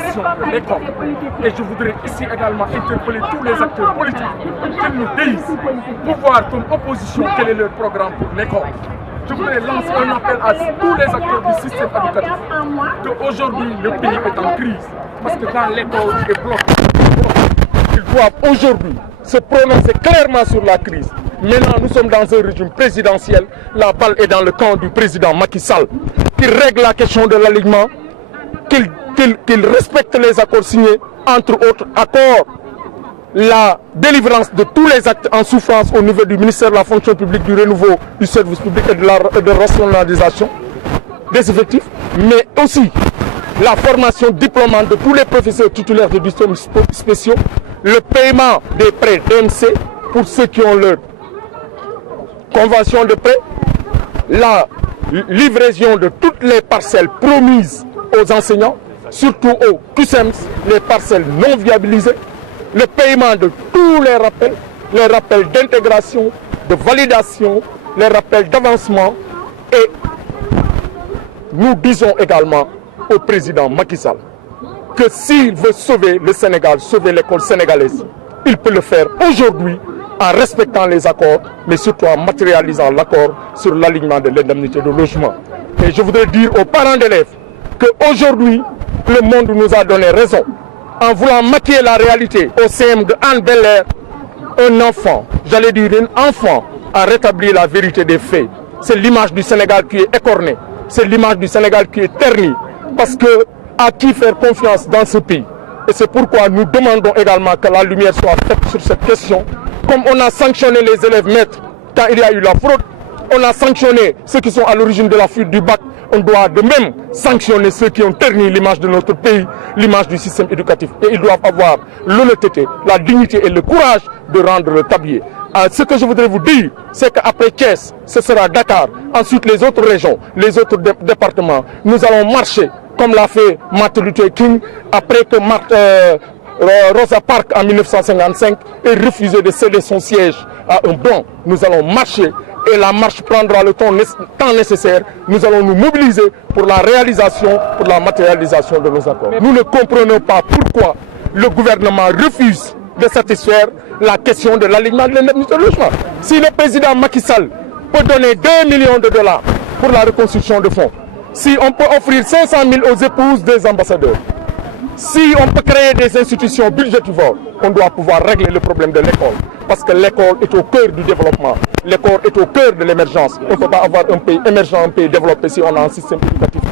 question de l'école. Et je voudrais ici également interpeller tous les acteurs politiques qu'ils nous disent, pour voir comme opposition quel est leur programme pour l'école. Je voudrais lancer un appel à tous les acteurs du système éducatif qu'aujourd'hui le pays est en crise. Parce que quand l'école est bloquée, ils doivent aujourd'hui se prononcer clairement sur la crise. Maintenant, nous sommes dans un régime présidentiel. La balle est dans le camp du président Macky Sall, qui règle la question de l'alignement, qu'il respecte les accords signés, entre autres accords, la délivrance de tous les actes en souffrance au niveau du ministère de la fonction publique, du renouveau du service public et de la rationalisation des effectifs, mais aussi la formation diplômante de tous les professeurs titulaires de diplômes spéciaux, le paiement des prêts DMC pour ceux qui ont leur convention de prêt, la livraison de toutes les parcelles promises aux enseignants, surtout aux QSEMS, les parcelles non viabilisées, le paiement de tous les rappels d'intégration, de validation, les rappels d'avancement. Et nous disons également au président Macky Sall que s'il veut sauver le Sénégal, sauver l'école sénégalaise, il peut le faire aujourd'hui en respectant les accords, mais surtout en matérialisant l'accord sur l'alignement de l'indemnité de logement. Et je voudrais dire aux parents d'élèves qu'aujourd'hui, le monde nous a donné raison. En voulant maquiller la réalité au CM de Anne Belair, un enfant, j'allais dire un enfant, a rétabli la vérité des faits. C'est l'image du Sénégal qui est écornée, c'est l'image du Sénégal qui est ternie. Parce que à qui faire confiance dans ce pays? Et c'est pourquoi nous demandons également que la lumière soit faite sur cette question. Comme on a sanctionné les élèves maîtres quand il y a eu la fraude, on a sanctionné ceux qui sont à l'origine de la fuite du bac, on doit de même sanctionner ceux qui ont terni l'image de notre pays, l'image du système éducatif. Et ils doivent avoir l'honnêteté, la dignité et le courage de rendre le tablier. Ce que je voudrais vous dire, c'est qu'après Thiès, ce sera Dakar, ensuite les autres régions, les autres départements. Nous allons marcher comme l'a fait Martin Luther King après que Rosa Parks en 1955 ait refusé de céder son siège à un blanc. Nous allons marcher et la marche prendra le temps nécessaire. Nous allons nous mobiliser pour la réalisation, pour la matérialisation de nos accords. Nous ne comprenons pas pourquoi le gouvernement refuse de satisfaire la question de l'alignement de l'indemnité de logement. Si le président Macky Sall peut donner 2 millions de dollars pour la reconstruction de fonds, si on peut offrir 500 000 aux épouses des ambassadeurs, si on peut créer des institutions budgétivores, on doit pouvoir régler le problème de l'école. Parce que l'école est au cœur du développement. L'école est au cœur de l'émergence. On ne peut pas avoir un pays émergent, un pays développé si on a un système éducatif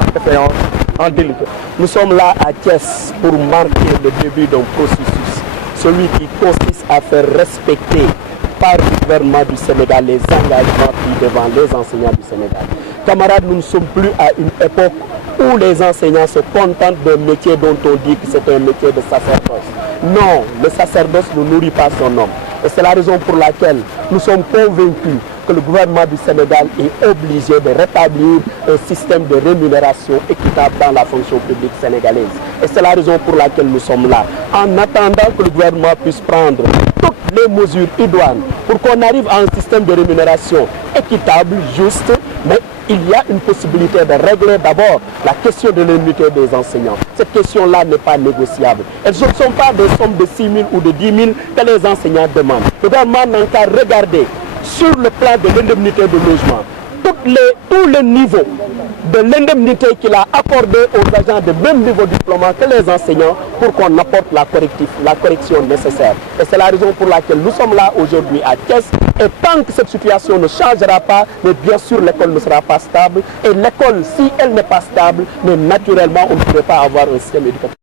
en délicat. Nous sommes là à Thiès pour marquer le début d'un processus. Celui qui consiste à faire respecter par le gouvernement du Sénégal les engagements pris devant les enseignants du Sénégal. Camarades, nous ne sommes plus à une époque où les enseignants se contentent d'un métier dont on dit que c'est un métier de sacerdoce. Non, le sacerdoce ne nourrit pas son homme. Et c'est la raison pour laquelle nous sommes convaincus que le gouvernement du Sénégal est obligé de rétablir un système de rémunération équitable dans la fonction publique sénégalaise. Et c'est la raison pour laquelle nous sommes là, en attendant que le gouvernement puisse prendre toutes les mesures idoines pour qu'on arrive à un système de rémunération équitable, juste, mais il y a une possibilité de régler d'abord la question de l'indemnité des enseignants. Cette question-là n'est pas négociable. Elles ne sont pas des sommes de 6 000 ou de 10 000 que les enseignants demandent. Le gouvernement n'a qu'à regarder sur le plan de l'indemnité de logement tous les niveaux de l'indemnité qu'il a accordé aux agents de même niveau diplômant que les enseignants pour qu'on apporte la correction nécessaire. Et c'est la raison pour laquelle nous sommes là aujourd'hui à Thiès. Et tant que cette situation ne changera pas, mais bien sûr l'école ne sera pas stable. Et l'école, si elle n'est pas stable, mais naturellement on ne pourrait pas avoir un système éducatif.